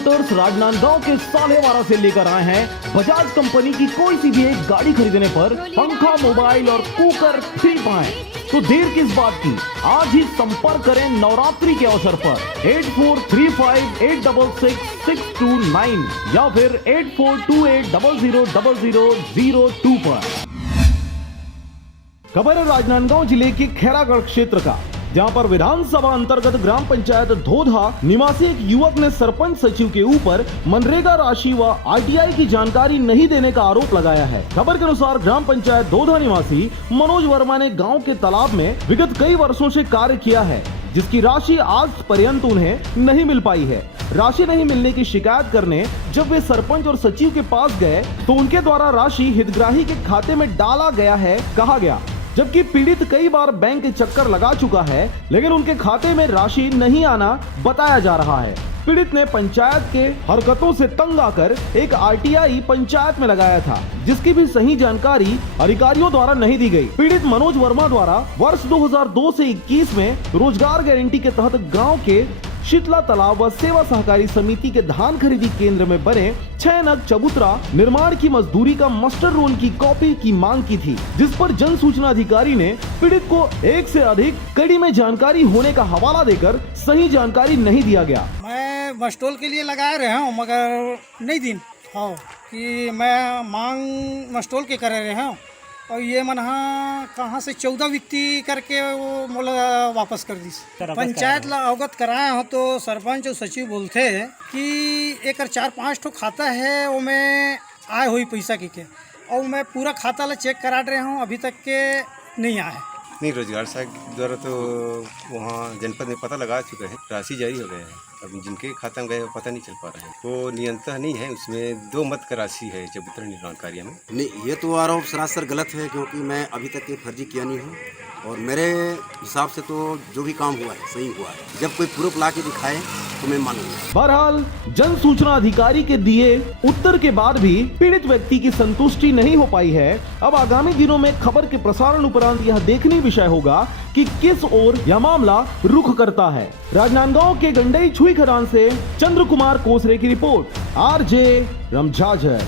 Motors Rajnandgaon के सालेवाड़ा से लेकर आए हैं बजाज कंपनी की कोई सी भी एक गाड़ी खरीदने पर पंखा, मोबाइल और कुकर फ्री पाएं। तो देर किस बात की, आज ही संपर्क करें नवरात्रि के अवसर पर 8435866629 या फिर 8428000002 पर। खबर है राजनांदगांव जिले के खैरागढ़ क्षेत्र का, जहां पर विधानसभा अंतर्गत ग्राम पंचायत धोधा निवासी एक युवक ने सरपंच सचिव के ऊपर मनरेगा राशि व आरटीआई की जानकारी नहीं देने का आरोप लगाया है। खबर के अनुसार ग्राम पंचायत धोधा निवासी मनोज वर्मा ने गांव के तालाब में विगत कई वर्षों से कार्य किया है, जिसकी राशि आज पर्यंत उन्हें नहीं मिल पाई है। राशि नहीं मिलने की शिकायत करने जब वे सरपंच और सचिव के पास गए तो उनके द्वारा राशि हितग्राही के खाते में डाला गया है कहा गया, जबकि पीड़ित कई बार बैंक के चक्कर लगा चुका है, लेकिन उनके खाते में राशि नहीं आना बताया जा रहा है। पीड़ित ने पंचायत के हरकतों से तंग आकर एक आरटीआई पंचायत में लगाया था, जिसकी भी सही जानकारी अधिकारियों द्वारा नहीं दी गई। पीड़ित मनोज वर्मा द्वारा वर्ष 2002 से 21 में रोजगार गारंटी के तहत गाँव के शीतला तालाब व सेवा सहकारी समिति के धान खरीदी केंद्र में बने 6 नग चबूतरा निर्माण की मजदूरी का मास्टर रोल की कॉपी की मांग की थी, जिस पर जन सूचना अधिकारी ने पीड़ित को एक से अधिक कड़ी में जानकारी होने का हवाला देकर सही जानकारी नहीं दिया गया। मैं मस्टोल के लिए लगा रहे हूँ मगर नहीं दिन हाँ कि मैं मांग मस्टोल के कर रहे हैं और ये मन कहाँ से 14 व्यक्ति करके वो मोला वापस कर दी। पंचायत ला अवगत कराया हो तो सरपंच और सचिव बोलते हैं कि एक 4-5 ठो खाता है वो में आए हुई पैसा के और मैं पूरा खाता ला चेक करा रहे हूँ, अभी तक के नहीं आए। नहीं, रोजगार साहब द्वारा तो वहाँ जनपद में पता लगा चुके हैं, राशि जारी हो गया है। अब जिनके खाता में गए पता नहीं चल पा रहा है, तो नियंत्रण नहीं है। उसमें 2 मत का राशि है चबूतरा निर्माण कार्य में। नहीं, ये तो आरोप सरासर गलत है, क्योंकि मैं अभी तक ये फर्जी किया नहीं हूँ और मेरे हिसाब से तो जो भी काम हुआ है सही हुआ है। जब कोई प्रूफ ला के दिखाए तो मैं मानूंगा। बहरहाल जन सूचना अधिकारी के दिए उत्तर के बाद भी पीड़ित व्यक्ति की संतुष्टि नहीं हो पाई है। अब आगामी दिनों में खबर के प्रसारण उपरांत यह देखने विषय होगा कि किस ओर यह मामला रुख करता है। राजनांदगांव के गंडई छुई खदान से चंद्र कुमार कोसरे की रिपोर्ट, RJ रमझाझर।